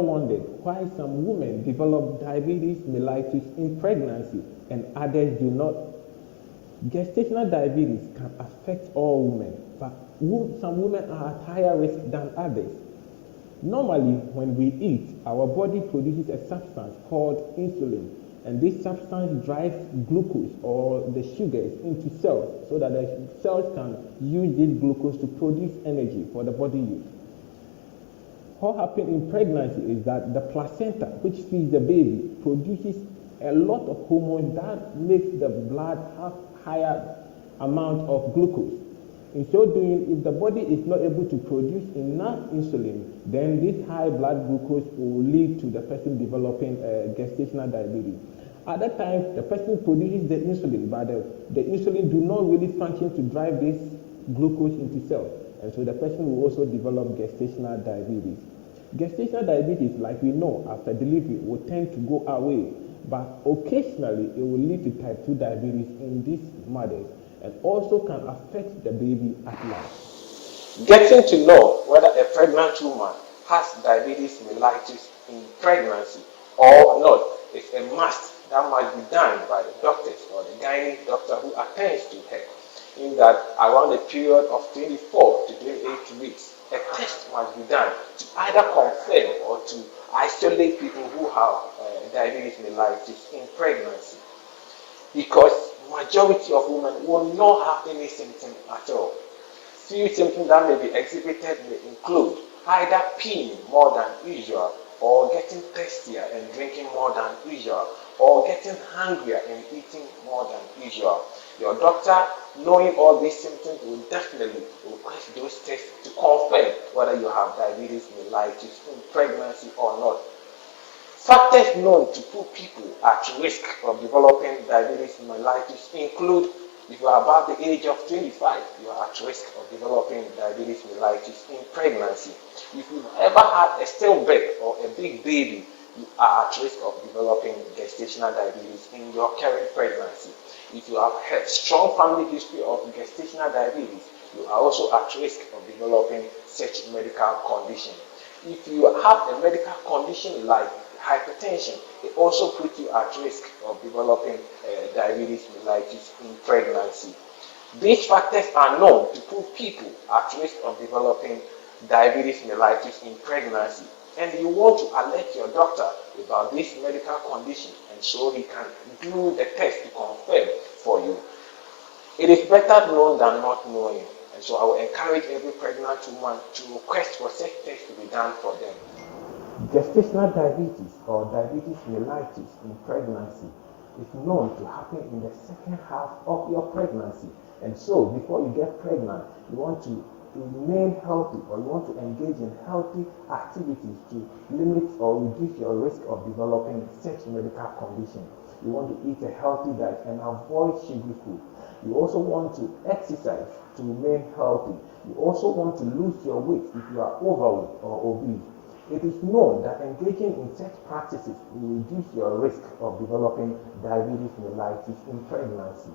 wondered why some women develop diabetes mellitus in pregnancy and others do not. Gestational diabetes can affect all women, but some women are at higher risk than others. Normally, when we eat, our body produces a substance called insulin, and this substance drives glucose or the sugars into cells so that the cells can use this glucose to produce energy for the body use. What happens in pregnancy is that the placenta, which feeds the baby, produces a lot of hormones that makes the blood have higher amount of glucose. In so doing, if the body is not able to produce enough insulin, then this high blood glucose will lead to the person developing gestational diabetes. At that time, the person produces the insulin, but the insulin do not really function to drive this glucose into cells, and so the person will also develop gestational diabetes. Gestational diabetes, like we know, after delivery will tend to go away, but occasionally it will lead to type 2 diabetes in these mothers and also can affect the baby at large. Getting to know whether a pregnant woman has diabetes mellitus in pregnancy or not is a must that must be done by the doctors or the gynae doctor who attends to her. In that around a period of 24 to 28 weeks, a test must be done to either confirm or to isolate people who have diabetes mellitus in pregnancy, because majority of women will not have any symptom at all. Few symptoms that may be exhibited may include either peeing more than usual, or getting thirstier and drinking more than usual, or getting hungrier and eating more than usual. Your doctor, knowing all these symptoms, will definitely request those tests to confirm whether you have diabetes mellitus in pregnancy or not. Factors known to put people at risk of developing diabetes mellitus include: if you are above the age of 25, you are at risk of developing diabetes mellitus in pregnancy. If you've ever had a stillbirth or a big baby, you are at risk of developing gestational diabetes in your current pregnancy. If you have had strong family history of gestational diabetes, you are also at risk of developing such medical condition. If you have a medical condition like hypertension, it also puts you at risk of developing diabetes mellitus in pregnancy. These factors are known to put people at risk of developing diabetes mellitus in pregnancy, and you want to alert your doctor about this medical condition, and so he can do the test to confirm for you. It is better known than not knowing, and so I will encourage every pregnant woman to request for such tests to be done for them. Gestational diabetes or diabetes mellitus in pregnancy is known to happen in the second half of your pregnancy, and so before you get pregnant, you want to remain healthy, or you want to engage in healthy activities to limit or reduce your risk of developing such medical condition. You want to eat a healthy diet and avoid sugary food. You also want to exercise to remain healthy. You also want to lose your weight if you are overweight or obese. It is known that engaging in such practices will reduce your risk of developing diabetes mellitus in pregnancy.